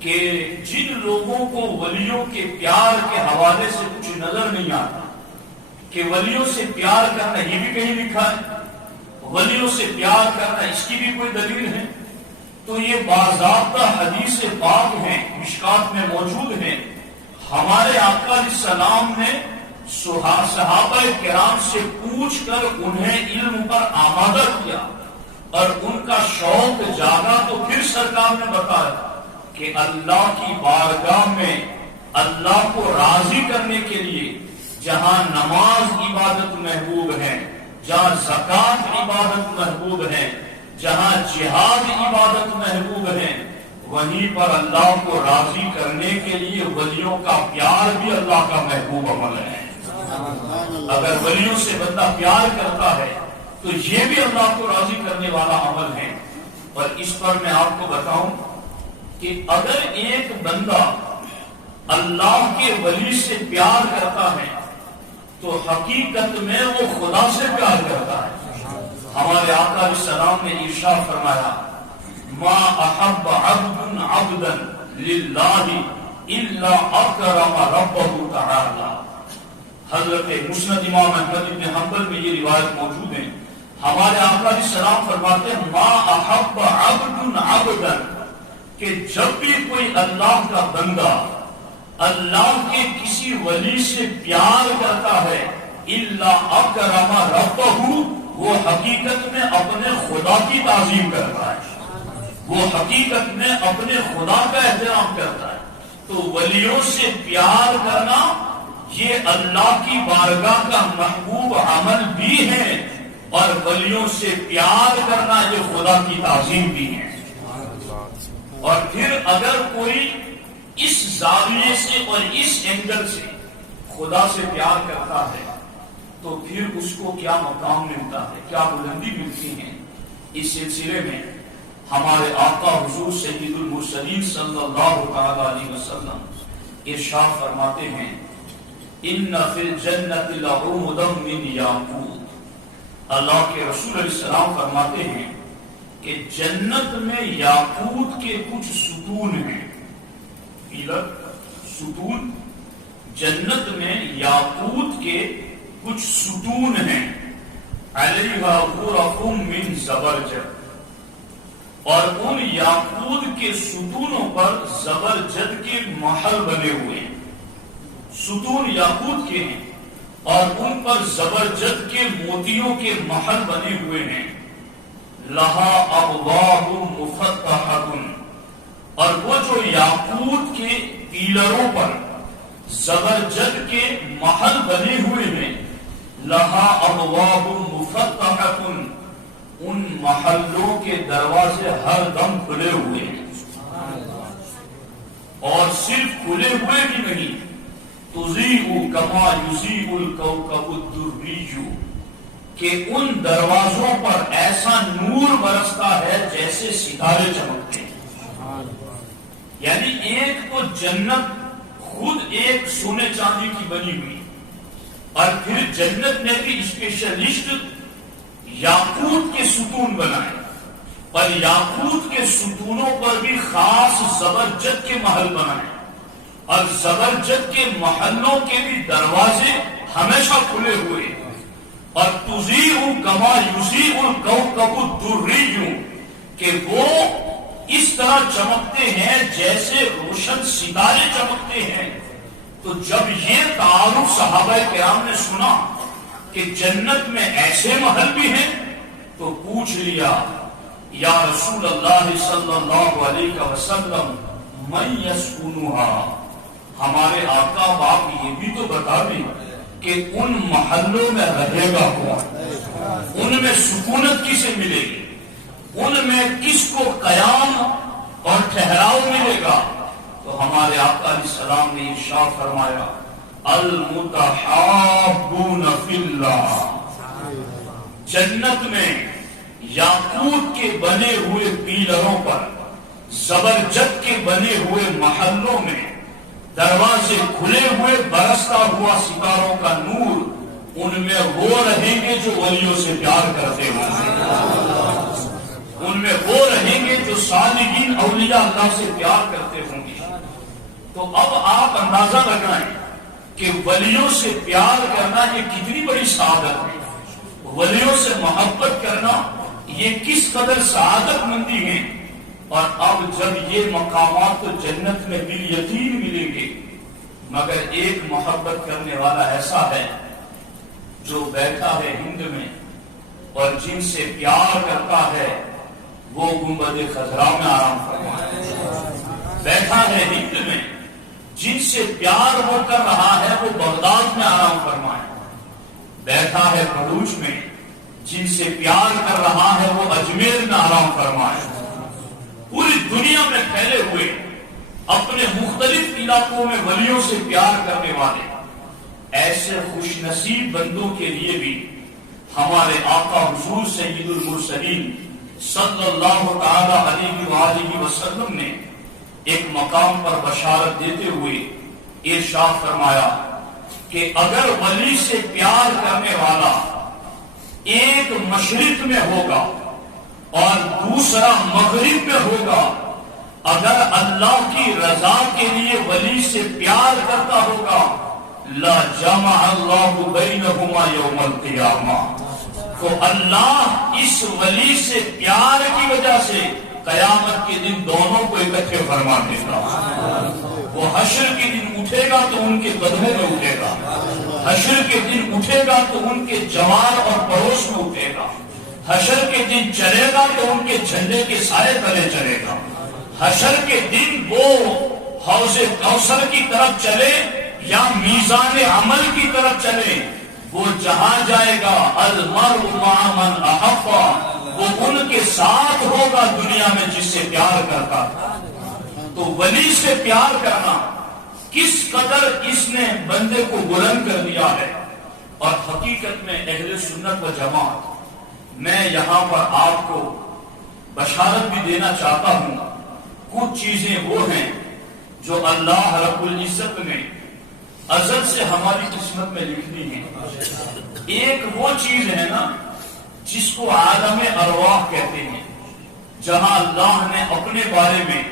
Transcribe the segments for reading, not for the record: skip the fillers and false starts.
کہ جن لوگوں کو ولیوں کے پیار کے حوالے سے کچھ نظر نہیں آتا کہ ولیوں سے پیار کرنا، یہ بھی کہیں لکھا ہے ولیوں سے پیار کرنا، اس کی بھی کوئی دلیل ہے؟ تو یہ باضابطہ حدیث پاک ہیں، مشکات میں موجود ہیں۔ ہمارے آقا علیہ السلام نے صحابہ کرام سے پوچھ کر انہیں علم پر آمادہ کیا اور ان کا شوق جاگا، تو پھر سرکار نے بتایا کہ اللہ کی بارگاہ میں اللہ کو راضی کرنے کے لیے جہاں نماز عبادت محبوب ہے، جہاں زکات عبادت محبوب ہے، جہاں جہاد عبادت محبوب ہے، وہیں پر اللہ کو راضی کرنے کے لیے ولیوں کا پیار بھی اللہ کا محبوب عمل ہے۔ اگر ولیوں سے بندہ پیار کرتا ہے تو یہ بھی اللہ کو راضی کرنے والا عمل ہے۔ اور اس پر میں آپ کو بتاؤں کہ اگر ایک بندہ اللہ کے ولی سے پیار کرتا ہے تو حقیقت میں وہ خدا سے پیار کرتا ہے۔ ہمارے آقا علیہ السلام نے ارشاد فرمایا، ما احب عبد عبدا للہ الا اکرم ربہ تعالی۔ حضرت مسند امام احمد بن حنبل میں یہ روایت موجود ہے۔ ہمارے آقا علیہ السلام فرماتے ہیں، ما احب عبد عبدا، کہ جب بھی کوئی اللہ کا بندہ اللہ کے کسی ولی سے پیار کرتا ہے، الا اکرم ربہ، وہ حقیقت میں اپنے خدا کی تعظیم کرتا ہے، وہ حقیقت میں اپنے خدا کا احترام کرتا ہے۔ تو ولیوں سے پیار کرنا یہ اللہ کی بارگاہ کا محبوب عمل بھی ہے، اور ولیوں سے پیار کرنا یہ خدا کی تعظیم بھی ہے۔ اور پھر اگر کوئی اس زاویے سے اور اس اینگل سے خدا سے پیار کرتا ہے تو پھر اس کو کیا مقام ملتا ہے، کیا بلندی ملتی ہے۔ اس سلسلے میں ہمارے آقا حضور سید المرسلین صلی اللہ علیہ وسلم ارشاد فرماتے ہیں، ان فی الجنۃ لعمدا من یاقوت۔ اللہ کے رسول علیہ السلام فرماتے ہیں کہ جنت میں یاقوت کے کچھ ستون ہیں، پیلر ستون، جنت میں یاقوت کے کچھ ستون ہیں، علیہا غرف من زبرجد، اور ان یاقوت کے ستونوں پر زبرجد کے محل بنے ہوئے ہیں۔ ستون یاقوت کے ہیں اور ان پر زبرجد کے موتیوں کے محل بنے ہوئے ہیں۔ لہا ابواب مفتحۃ، اور وہ جو یاقوت کے پیلروں پر زبرجد کے محل بنے ہوئے ہیں، لہا ابواب مفتحۃ، ان محلوں کے دروازے ہر دم کھلے ہوئے ہیں، اور صرف کھلے ہوئے بھی نہیں، تضیء کما یضیء الکوکب الدری، کہ ان دروازوں پر ایسا نور برستا ہے جیسے ستارے چمکتے ہیں۔ یعنی ایک تو جنت خود ایک سونے چاندی کی بنی ہوئی، اور پھر جنت نے بھی اسپیشلسٹ یاقوت کے ستون بنائے، اور یاقوت کے ستونوں پر بھی خاص زبرجد کے محل بنائے، اور زبرجد کے محلوں کے بھی دروازے ہمیشہ کھلے ہوئے، اور تضیء کما یضیء الکوکب الدری، کہ وہ اس طرح چمکتے ہیں جیسے روشن ستارے چمکتے ہیں۔ تو جب یہ تعارف صحابہ کرام نے سنا کہ جنت میں ایسے محل بھی ہیں تو پوچھ لیا، یا رسول اللہ صلی اللہ علیہ وسلم من یسکنها، ہمارے آقا باپ یہ بھی تو بتا دیں کہ ان محلوں میں رہے گا کون، ان میں سکونت کسے ملے گی، ان میں کس کو قیام اور ٹھہراؤ ملے گا؟ تو ہمارے آقا علیہ السلام نے ارشاد فرمایا، المتحابون فی اللہ، جنت میں یاقوت کے بنے ہوئے پیلروں پر زبرجد کے بنے ہوئے محلوں میں دروازے کھلے ہوئے برستا ہوا ستاروں کا نور، ان میں وہ رہیں گے جو ولیوں سے پیار کرتے ہوں، ان میں وہ رہیں گے جو صالحین اولیاء اللہ سے پیار کرتے ہوں گے۔ تو اب آپ اندازہ لگائیں کہ ولیوں سے پیار کرنا یہ کتنی بڑی سعادت ہے، ولیوں سے محبت کرنا یہ کس قدر سعادت مندی ہے۔ اور اب جب یہ مقامات تو جنت میں بالیقین ملیں گے، مگر ایک محبت کرنے والا ایسا ہے جو بیٹھا ہے ہند میں اور جن سے پیار کرتا ہے وہ گنبد خضرا میں آرام فرمائے، بیٹھا ہے ہند میں جن سے پیار وہ کر رہا ہے وہ بغداد میں آرام فرمائے، بیٹھا ہے بلوچ میں جن سے پیار کر رہا ہے وہ اجمیر میں آرام فرمائے۔ پوری دنیا میں پھیلے ہوئے اپنے مختلف علاقوں میں ولیوں سے پیار کرنے والے ایسے خوش نصیب بندوں کے لیے بھی ہمارے آقا حضور سید المرسلین صلی اللہ تعالی علیہ وآلہ وسلم نے ایک مقام پر بشارت دیتے ہوئے ارشاد فرمایا کہ اگر ولی سے پیار کرنے والا ایک مشرق میں ہوگا اور دوسرا مغرب میں ہوگا، اگر اللہ کی رضا کے لیے ولی سے پیار کرتا ہوگا لا جمع اللہ بینہما یوم القیامہ، تو اللہ اس ولی سے پیار کی وجہ سے قیامت کے دن دونوں کو اکٹھے فرما دے گا۔ وہ حشر کے دن اٹھے گا تو ان کے قدموں میں اٹھے گا، حشر کے دن اٹھے گا تو ان کے جوار اور پڑوس میں اٹھے گا، حشر کے دن چلے گا تو ان کے جھنڈے کے سائے تلے چلے گا، حشر کے دن وہ حوض کوثر کی طرف چلے یا میزان عمل کی طرف چلے، وہ جہاں جائے گا المرء مع من احب، وہ ان کے ساتھ ہوگا دنیا میں جس سے پیار کرتا تھا۔ تو ولی سے پیار کرنا کس قدر اس نے بندے کو بلند کر دیا ہے، اور حقیقت میں اہل سنت و جماعت میں یہاں پر آپ کو بشارت بھی دینا چاہتا ہوں، کچھ چیزیں وہ ہیں جو اللہ رب العزت نے ازل سے ہماری قسمت میں لکھنی ہے۔ ایک وہ چیز ہے نا جس کو عالم ارواح کہتے ہیں، جہاں اللہ نے اپنے بارے میں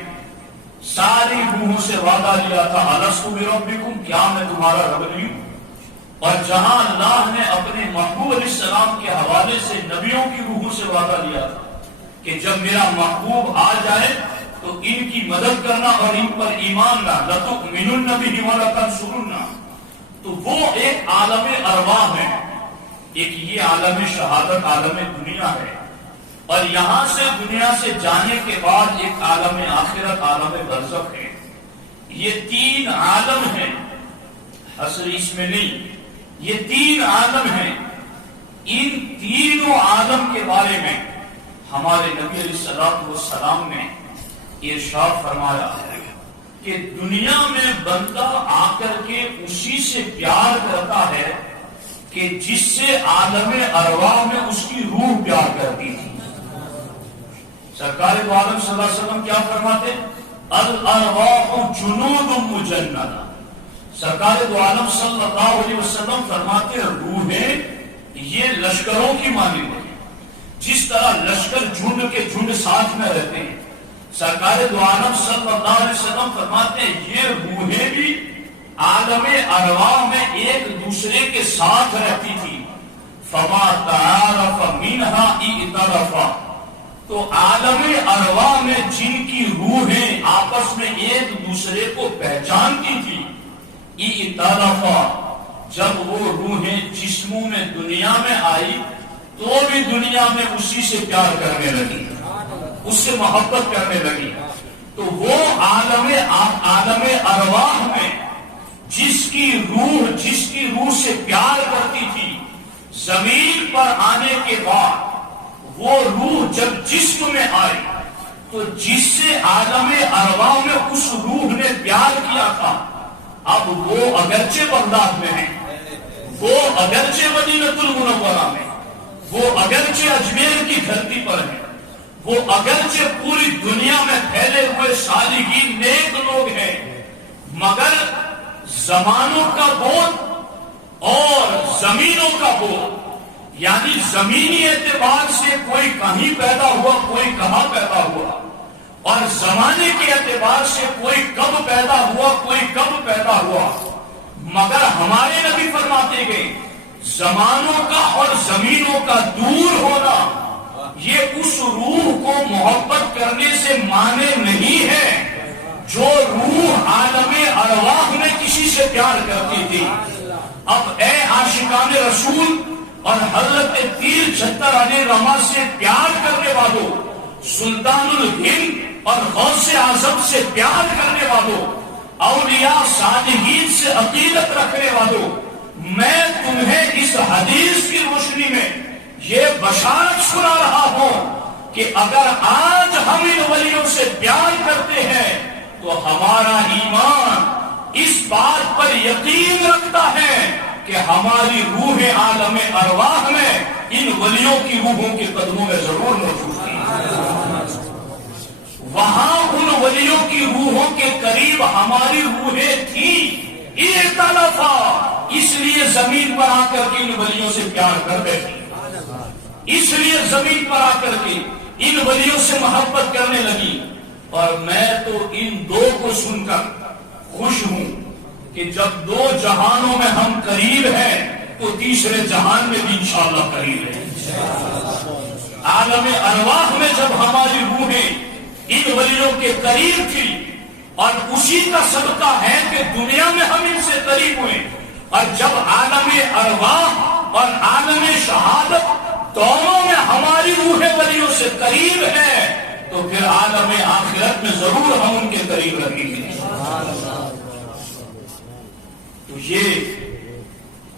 ساری روحوں سے وعدہ لیا تھا الست بربکم، کیا میں تمہارا رب نہیں ہوں، اور جہاں اللہ نے اپنے محبوب علیہ السلام کے حوالے سے نبیوں کی روحوں سے وعدہ لیا تھا کہ جب میرا محبوب آ جائے تو ان کی مدد کرنا اور ان پر ایمان لانا، لَتُؤْمِنُنَّ بِهِ وَلَتَنْصُرُنَّ۔ تو وہ ایک عالم ارواح ہے، ایک یہ عالم شہادت عالم دنیا ہے، اور یہاں سے دنیا سے جانے کے بعد ایک عالم آخرت عالم برزخ ہے۔ یہ تین عالم ہیں، حصر اس میں نہیں، یہ تین عالم ہیں۔ ان تینوں عالم کے بارے میں ہمارے نبی علیہ السلام نے ارشاد فرمایا کہ دنیا میں بندہ آ کر کے اسی سے پیار کرتا ہے کہ جس سے عالم ارواح میں اس کی روح پیار کرتی تھی۔ سرکار دو عالم صلی اللہ علیہ وسلم کیا فرماتے؟ الارواح جنود مجندہ۔ سرکار دو عالم صلی اللہ علیہ وسلم فرماتے روحیں یہ لشکروں کی مانند ہیں، جس طرح لشکر جھنڈ کے جھنڈ ساتھ میں رہتے ہیں، سرکار دو عالم صلی اللہ علیہ وسلم فرماتے ہیں یہ روحیں بھی عالم ارواح میں ایک دوسرے کے ساتھ رہتی تھی۔ فما تعارف منها ائتلف، تو عالم ارواح میں جن کی روحیں آپس میں ایک دوسرے کو پہچانتی تھی، ائتلف، جب وہ روحیں جسموں میں دنیا میں آئی تو بھی دنیا میں اسی سے پیار کرنے لگی، اس سے محبت کرنے لگی۔ تو وہ عالم ارواح میں جس کی روح سے پیار کرتی تھی، زمین پر آنے کے بعد وہ روح جب جسم میں آئی تو جس سے عالم ارواح میں اس روح نے پیار کیا تھا، اب وہ اگرچہ بغداد میں ہے، وہ اگرچہ مدینہ المنورہ میں، وہ اگرچہ اجمیر کی دھرتی پر ہے، وہ اگرچہ پوری دنیا میں پھیلے ہوئے صالحین نیک لوگ ہیں، مگر زمانوں کا بوجھ اور زمینوں کا بوجھ یعنی زمینی اعتبار سے کوئی کہیں پیدا ہوا، کوئی کہاں پیدا ہوا، اور زمانے کے اعتبار سے کوئی کب پیدا ہوا، کوئی کب پیدا ہوا، مگر ہمارے نبی فرماتے گئے زمانوں کا اور زمینوں کا دور ہونا یہ اس روح کو محبت کرنے سے مانے نہیں ہے جو روح عالم ارواح میں کسی سے پیار کرتی تھی۔ اب اے عاشقان رسول اور حضرت پیر چھتر علی رحمہ سے پیار کرنے والوں، سلطان الہند اور غوث اعظم سے پیار کرنے والوں، اولیاء صالحین سے عقیدت رکھنے والوں، میں تمہیں اس حدیث کی روشنی میں یہ بشارت سنا رہا ہوں کہ اگر آج ہم ان ولیوں سے پیار کرتے ہیں تو ہمارا ایمان اس بات پر یقین رکھتا ہے کہ ہماری روح عالم ارواح میں ان ولیوں کی روحوں کے قدموں میں ضرور موجود ہے۔ وہاں ان ولیوں کی روحوں کے قریب ہماری روحیں تھیں، ائتلفا، اس لیے زمین پر آ کر کے ان ولیوں سے پیار کرتے تھے، اس لیے زمین پر آ کر کے ان ولیوں سے محبت کرنے لگی۔ اور میں تو ان دو کو سن کر خوش ہوں کہ جب دو جہانوں میں ہم قریب ہیں تو تیسرے جہان میں بھی انشاءاللہ قریب ہیں۔ عالم ارواح میں جب ہماری روحیں ان ولیوں کے قریب تھی اور اسی کا صدقہ ہے کہ دنیا میں ہم ان سے قریب ہوئے، اور جب عالم ارواح اور عالم شہادت دونوں میں ہماری روح ولیوں سے قریب ہے تو پھر عالم آخرت میں ضرور ہم ان کے قریب رہیں گے۔ تو یہ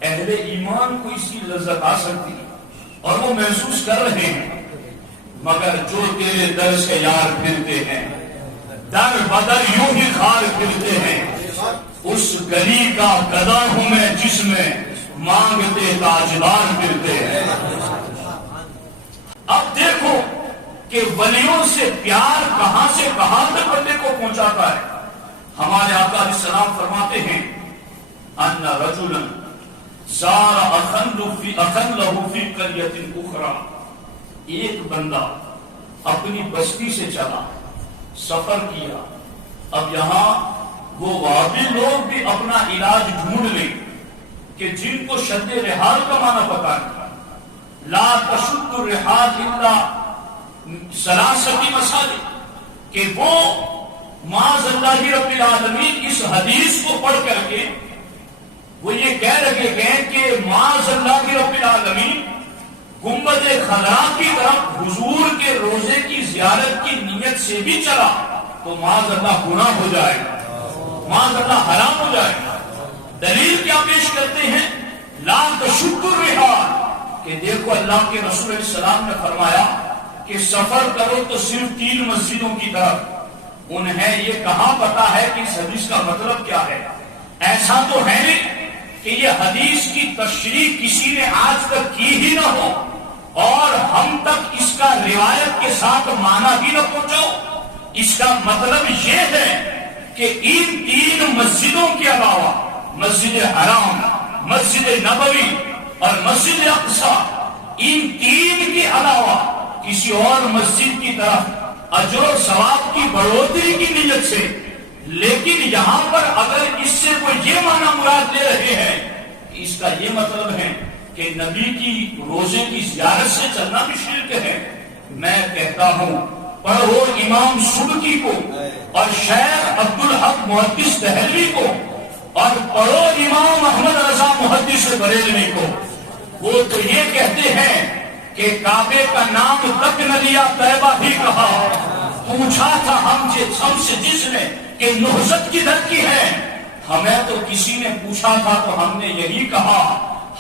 اہل ایمان کو اس کی لذت آ سکتی اور وہ محسوس کر رہے ہیں، مگر جو تیرے در سے یار پھرتے ہیں، در بدر یوں ہی خار پھرتے ہیں، اس گلی کا گدا ہوں میں جس میں مانگتے تاجدار پھرتے ہیں۔ اب دیکھو کہ ولیوں سے پیار کہاں سے کہاں تک بندے کو پہنچاتا ہے۔ ہمارے آقا علیہ السلام فرماتے ہیں ان رجلا زار اخن له فی قریۃ اخری، ایک بندہ اپنی بستی سے چلا، سفر کیا، اب یہاں وہ وہابی لوگ بھی اپنا علاج ڈھونڈ لیں کہ جن کو شد رحال کا معنی پتا نہیں، لا تشد الرحال الا ثلاثه مساجد، کہ وہ معاذ اللہ رب العالمین اس حدیث کو پڑھ کر کے وہ یہ کہہ رہے گئے کہ معاذ اللہ رب العالمین گنبد خضرا کی طرف حضور کے روزے کی زیارت کی نیت سے بھی چلا تو معاذ اللہ گناہ ہو جائے گا، معاذ اللہ حرام ہو جائے گا۔ دلیل کیا پیش کرتے ہیں؟ لا تشد الرحال، کہ دیکھو اللہ کے رسول علیہ السلام نے فرمایا کہ سفر کرو تو صرف 3 مسجدوں کی طرف، انہیں یہ کہاں پتا ہے کہ اس حدیث کا مطلب کیا ہے؟ ایسا تو ہے نہیں کہ یہ حدیث کی تشریح کسی نے آج تک کی ہی نہ ہو اور ہم تک اس کا روایت کے ساتھ معنی بھی نہ پہنچاؤ۔ اس کا مطلب یہ ہے کہ ان 3 مسجدوں کے علاوہ مسجد حرام، مسجد نبوی اور مسجد اقصی، ان 3 کے علاوہ کسی اور مسجد کی طرف اجر و ثواب کی بڑھوتری کی نیت سے، لیکن یہاں پر اگر اس سے کوئی یہ معنی مراد لے رہے ہیں کہ اس کا یہ مطلب ہے کہ نبی کی روزے کی زیارت سے چلنا بھی شرک ہے، میں کہتا ہوں پڑھو امام سبکی کو اور شیخ عبدالحق محدث دہلوی کو، اور پڑھو امام احمد رضا محدث بریلوی کو، وہ تو یہ کہتے ہیں کہ کعبے کا نام تک نہ لیا، طیبہ بھی کہا، پوچھا تھا ہم سے جس نے کہ نہضت کدھر کی ہے، ہمیں تو کسی نے پوچھا تھا تو ہم نے یہی کہا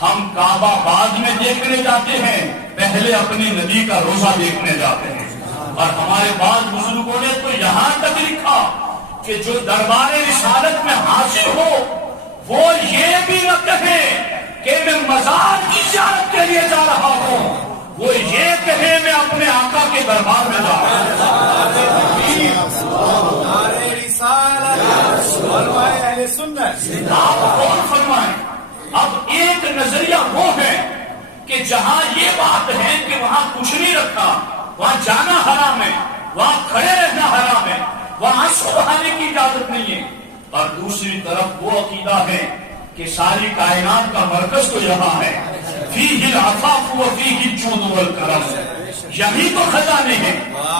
ہم کعبہ بعد میں دیکھنے جاتے ہیں، پہلے اپنے نبی کا روزہ دیکھنے جاتے ہیں۔ اور ہمارے بعض بزرگوں نے تو یہاں تک لکھا کہ جو دربار رسالت میں حاضر ہو وہ یہ بھی نہ کہے کہ میں مزار کی زیارت کے لیے جا رہا ہوں، وہ یہ کہے میں اپنے آقا کے دربار میں جا رہا ہوں۔ آپ غور فرمائیں، اب ایک نظریہ وہ ہے کہ کہ جہاں یہ بات ہے کہ وہاں کچھ نہیں رکھا، وہاں جانا حرام ہے، وہاں کھڑے رہنا حرام ہے، وہاں سبحانے کی اجازت نہیں ہے، اور دوسری طرف وہ عقیدہ ہے کہ ساری کائنات کا مرکز تو یہاں ہے، فیہ العفاف و فیہ الجود والکرم، یہی تو خزانے ہیں،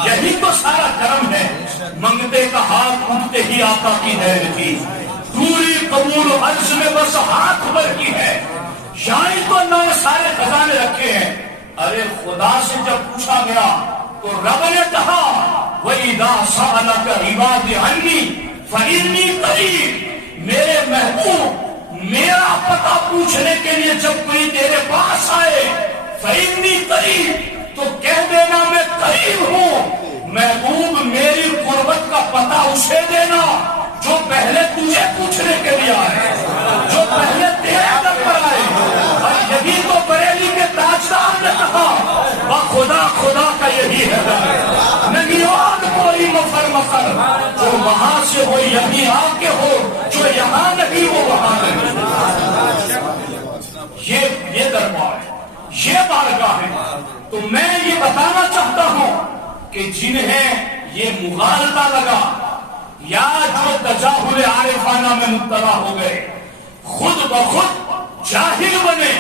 یہی تو سارا کرم ہے۔ منگتے کا ہاتھ اٹھتے ہی آقا کی دیر تھی، دوری قبول و عرض میں بس ہاتھ بھر کی ہے، یہاں تو اللہ نے سارے خزانے رکھے ہیں۔ ارے خدا سے جب پوچھا گیا تو رب نے کہا وَإِذَا سَأَلَكَ عِبَادِي عَنِّي فَإِنِّي قَرِيبٌ، میرے محبوب میرا پتہ پوچھنے کے لیے جب کوئی تیرے پاس آئے فَإِنِّي قَرِيبٌ، تو کہہ دینا میں قریب ہوں۔ محبوب میری قربت کا پتہ اسے دینا جو پہلے تجھے پوچھنے کے لیے آئے، جو پہلے تیرے تک پر آئے۔ اور یہی تو بریلی کے تاجدار نے کہا خدا خدا کا یہی ہے نہیں اور کوئی مفر مفر، جو وہاں سے ہو یہی آ کے ہو، جو یہاں نہیں وہ وہاں نہیں۔ یہ دربار ہے، یہ بارگاہ ہے۔ تو میں یہ بتانا چاہتا ہوں کہ جنہیں یہ مغالطہ لگا یا جو تجاہل عارفانہ میں مبتلا ہو گئے، خود بخود جاہل بنے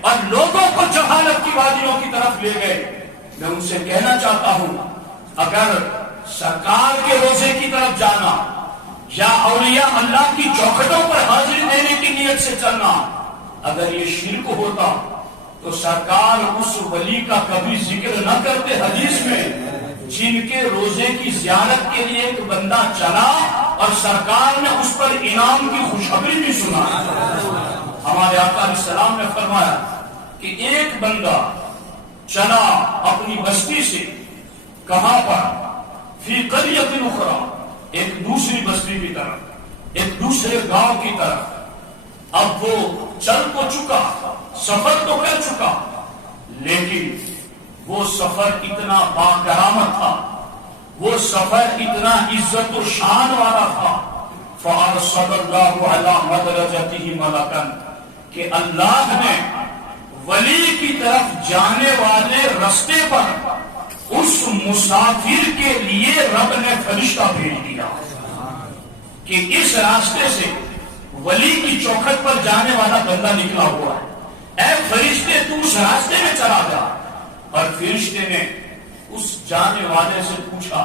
اور لوگوں کو جہالت کی وادیوں کی طرف لے گئے، میں ان سے کہنا چاہتا ہوں اگر سرکار کے روزے کی طرف جانا یا اولیاء اللہ کی چوکھٹوں پر حاضری دینے کی نیت سے چلنا اگر یہ شرک ہوتا تو سرکار اس ولی کا کبھی ذکر نہ کرتے حدیث میں جن کے روزے کی زیارت کے لیے ایک بندہ چلا اور سرکار نے اس پر انعام کی خوشخبری بھی سنا۔ ہمارے آقا علیہ السلام نے فرمایا کہ ایک بندہ چلا اپنی بستی سے کہاں پر فی قریۃ اخری، ایک دوسری بستی کی طرف، ایک دوسرے گاؤں کی طرف۔ اب وہ چل تو چکا، سفر تو کر چکا، لیکن وہ سفر اتنا باکرامت تھا، وہ سفر اتنا عزت و شان والا تھا، فَأَرْسَلَ اللَّهُ عَلَى مَدْرَجَتِهِ مَلَكًا، کہ اللہ نے ولی کی طرف جانے والے رستے پر اس مسافر کے لیے رب نے فرشتہ بھیج دیا کہ اس راستے سے ولی کی چوکھٹ پر جانے والا بندہ نکلا ہوا ہے، اے فرشتے تو اس راستے میں چلا جا۔ اور فرشتے نے اس جانے والے سے پوچھا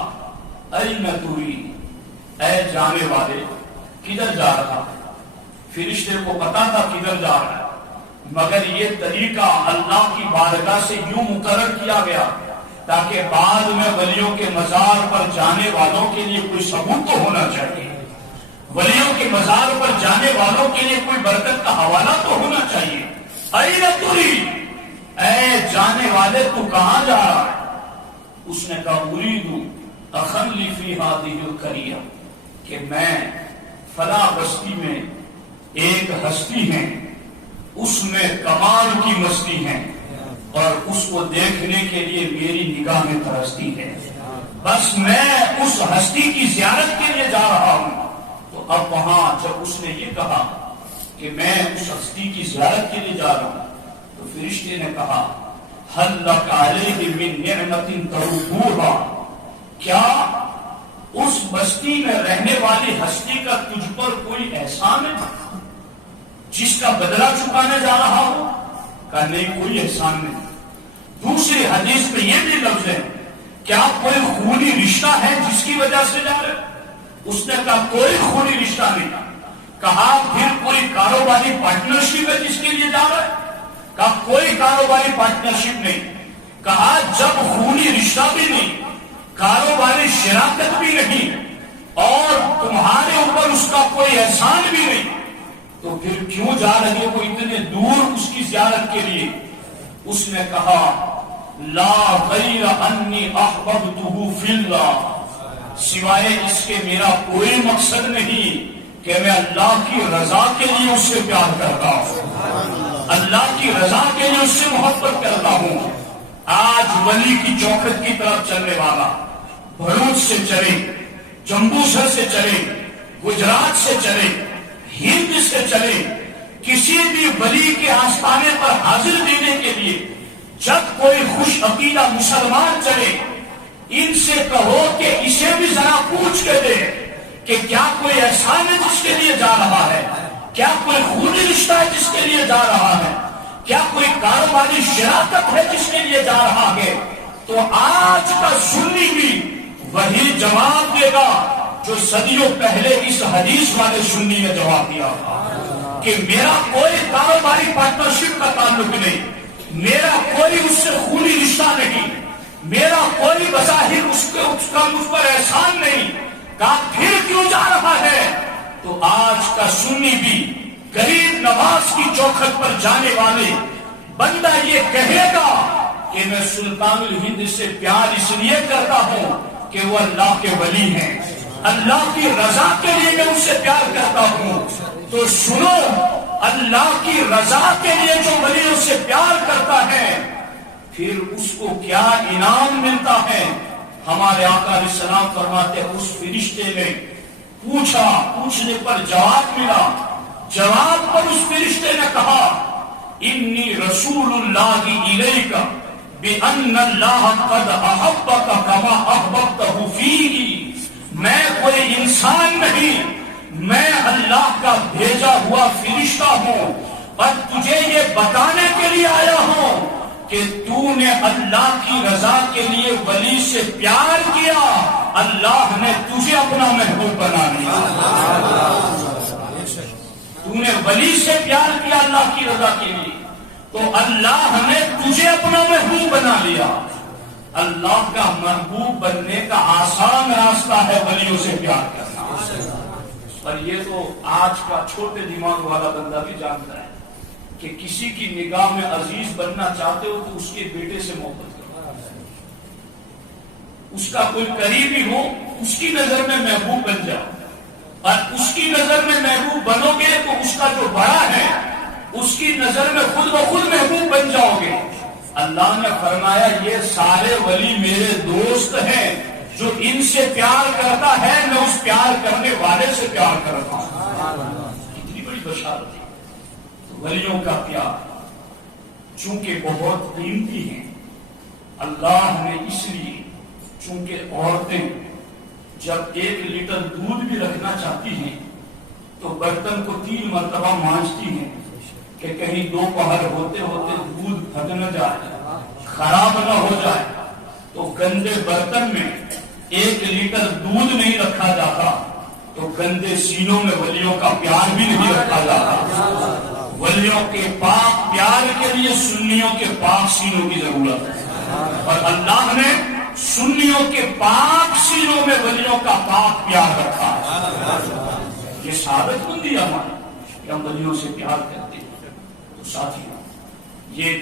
اَيْنَ تُرِيدُ، اے جانے والے کدھر جا رہا ہے؟ فرشتے کو پتا تھا کدھر جا رہا ہے، مگر یہ طریقہ اللہ کی بارگاہ سے یوں مقرر کیا گیا تاکہ بعد میں ولیوں کے مزار پر جانے والوں کے لیے کوئی ثبوت تو ہونا چاہیے، ولیوں کے مزار پر جانے والوں کے لیے کوئی برکت کا حوالہ تو ہونا چاہیے۔ اَيْنَ تُرِيدُ، اے جانے والے تو کہاں جا رہا ہے؟ اس نے کہا اُرِيدُ أَخًا لِي فِي هَذِهِ الْقَرْيَةِ، کہ میں فلاں بستی میں ایک ہستی ہیں، اس میں کمال کی مستی ہے اور اس کو دیکھنے کے لیے میری نگاہیں ترستی ہے، بس میں اس ہستی کی زیارت کے لیے جا رہا ہوں۔ تو اب وہاں جب اس نے یہ کہا کہ میں اس ہستی کی زیارت کے لیے جا رہا ہوں تو فرشتے نے کہا هَلْ لَكَ عَلَيْهِ مِن نِعْمَةٍ تَرُدُّوهَا، کیا اس بستی میں رہنے والی ہستی کا تجھ پر کوئی احسان ہے جس کا بدلہ چکانے جا رہا ہو؟ کہا نہیں، کوئی احسان نہیں۔ دوسری حدیث میں یہ بھی لفظ ہے کیا کوئی خونی رشتہ ہے جس کی وجہ سے جا رہے؟ اس نے کہا کوئی خونی رشتہ نہیں۔ کہا پھر کوئی کاروباری پارٹنرشپ ہے جس کے لیے جا رہا ہے؟ کہا کوئی کاروباری پارٹنرشپ نہیں۔ کہا جب خونی رشتہ بھی نہیں، کاروباری شراکت بھی نہیں اور تمہارے اوپر اس کا کوئی احسان بھی نہیں تو پھر کیوں جا رہے ہو اتنے دور اس کی زیارت کے لیے؟ اس نے کہا لا غیر انی احببتہ فی اللہ، سوائے اس کے میرا کوئی مقصد نہیں کہ میں اللہ کی رضا کے لیے اس سے پیار کرتا ہوں، اللہ کی رضا کے لیے اس سے محبت کرتا ہوں۔ آج ولی کی چوکھٹ کی طرف چلنے والا بھروچ سے چلے، جمبو سر سے چلے، گجرات سے چلے، ہند سے چلے، کسی بھی ولی کے آستانے پر حاضر دینے کے لیے جب کوئی خوش عقیدہ مسلمان چلے، ان سے کہو کہ اسے بھی ذرا پوچھ کے دے کہ کیا کوئی احسان ہے جس کے لیے جا رہا ہے، کیا کوئی خونی رشتہ ہے جس کے لیے جا رہا ہے، کیا کوئی کاروباری شراکت ہے جس کے لیے جا رہا ہے۔ تو آج کا سنی بھی وہی جواب دے گا جو صدیوں پہلے اس حدیث والے سنی نے جواب دیا کہ میرا کوئی کاروباری پارٹنرشپ کا تعلق نہیں، میرا کوئی اس سے خونی رشتہ نہیں، میرا کوئی بظاہر اس کا مجھ پر احسان نہیں، کہا پھر کیوں جا رہا ہے؟ تو آج کا سنی بھی غریب نواز کی چوکھٹ پر جانے والے بندہ یہ کہے گا کہ میں سلطان الہند سے پیار اس لیے کرتا ہوں کہ وہ اللہ کے ولی ہیں، اللہ کی رضا کے لیے میں اس سے پیار کرتا ہوں۔ تو سنو، اللہ کی رضا کے لیے جو ولیوں سے پیار کرتا ہے پھر اس کو کیا انعام ملتا ہے؟ ہمارے آقا علیہ السلام فرماتے ہیں اس فرشتے نے پوچھا، پوچھنے پر جواب ملا، جواب پر اس فرشتے نے کہا انی رسول اللہ الیک بأن اللہ قد احبک کما احببتہ فیہ، میں کوئی انسان نہیں، میں اللہ کا بھیجا ہوا فرشتہ ہوں اور تجھے یہ بتانے کے لیے آیا ہوں کہ تو نے اللہ کی رضا کے لیے ولی سے پیار کیا، اللہ نے تجھے اپنا محبوب بنا لیا۔ تو نے ولی سے پیار کیا اللہ کی رضا کے لیے تو اللہ نے تجھے اپنا محبوب بنا لیا۔ اللہ کا محبوب بننے کا آسان راستہ ہے ولیوں سے پیار کرنا، اور یہ تو آج کا چھوٹے دماغ والا بندہ بھی جانتا ہے کہ کسی کی نگاہ میں عزیز بننا چاہتے ہو تو اس کے بیٹے سے محبت کرو، اس کا کوئی قریبی ہو اس کی نظر میں محبوب بن جاؤ، اور اس کی نظر میں محبوب بنو گے تو اس کا جو بڑا ہے اس کی نظر میں خود بخود محبوب بن جاؤ گے۔ اللہ نے فرمایا یہ سارے ولی میرے دوست ہیں، جو ان سے پیار کرتا ہے میں اس پیار کرنے والے سے پیار کرتا ہوں۔ کتنی بڑی بشارت ہے۔ ولیوں کا پیار چونکہ بہت قیمتی ہیں، اللہ نے اس لیے، چونکہ عورتیں جب 1 لیٹر دودھ بھی رکھنا چاہتی ہیں تو برتن کو 3 مرتبہ مانجتی ہیں کہ کہیں دوپہر ہوتے ہوتے دودھ پھٹ نہ جائے، خراب نہ ہو جائے، تو گندے برتن میں 1 لیٹر دودھ نہیں رکھا جاتا، تو گندے سینوں میں ولیوں کا پیار بھی نہیں رکھا جاتا۔ ولیوں کے پاک پیار کے لیے سنیوں کے پاک سینوں کی ضرورت ہے، اور اللہ نے سنیوں کے پاک سینوں میں ولیوں کا پاک پیار رکھا۔ یہ ثابت بندی ہماری کہ ہم ولیوں سے پیار کرتے ہیں۔ تو ساتھیوں، یہ